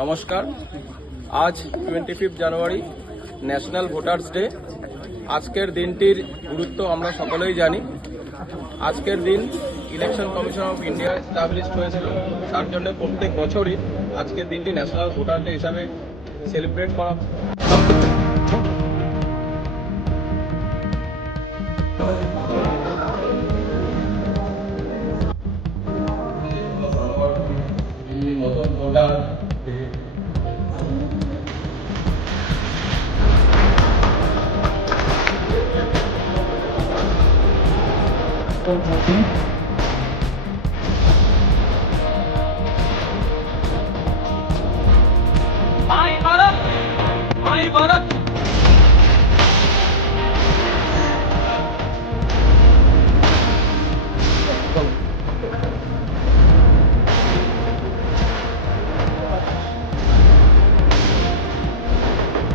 নমস্কার। আজ 25 জানুয়ারি national voters day. আজকের দিনটির গুরুত্ব আমরা সকলেই জানি। আজকের দিন election commission of India established হয়েছিল, তার জন্য প্রত্যেক বছরই আজকের দিনটি ন্যাশনাল ভোটার ডে হিসাবে সেলিব্রেট করা নতুন ভোটার Okay.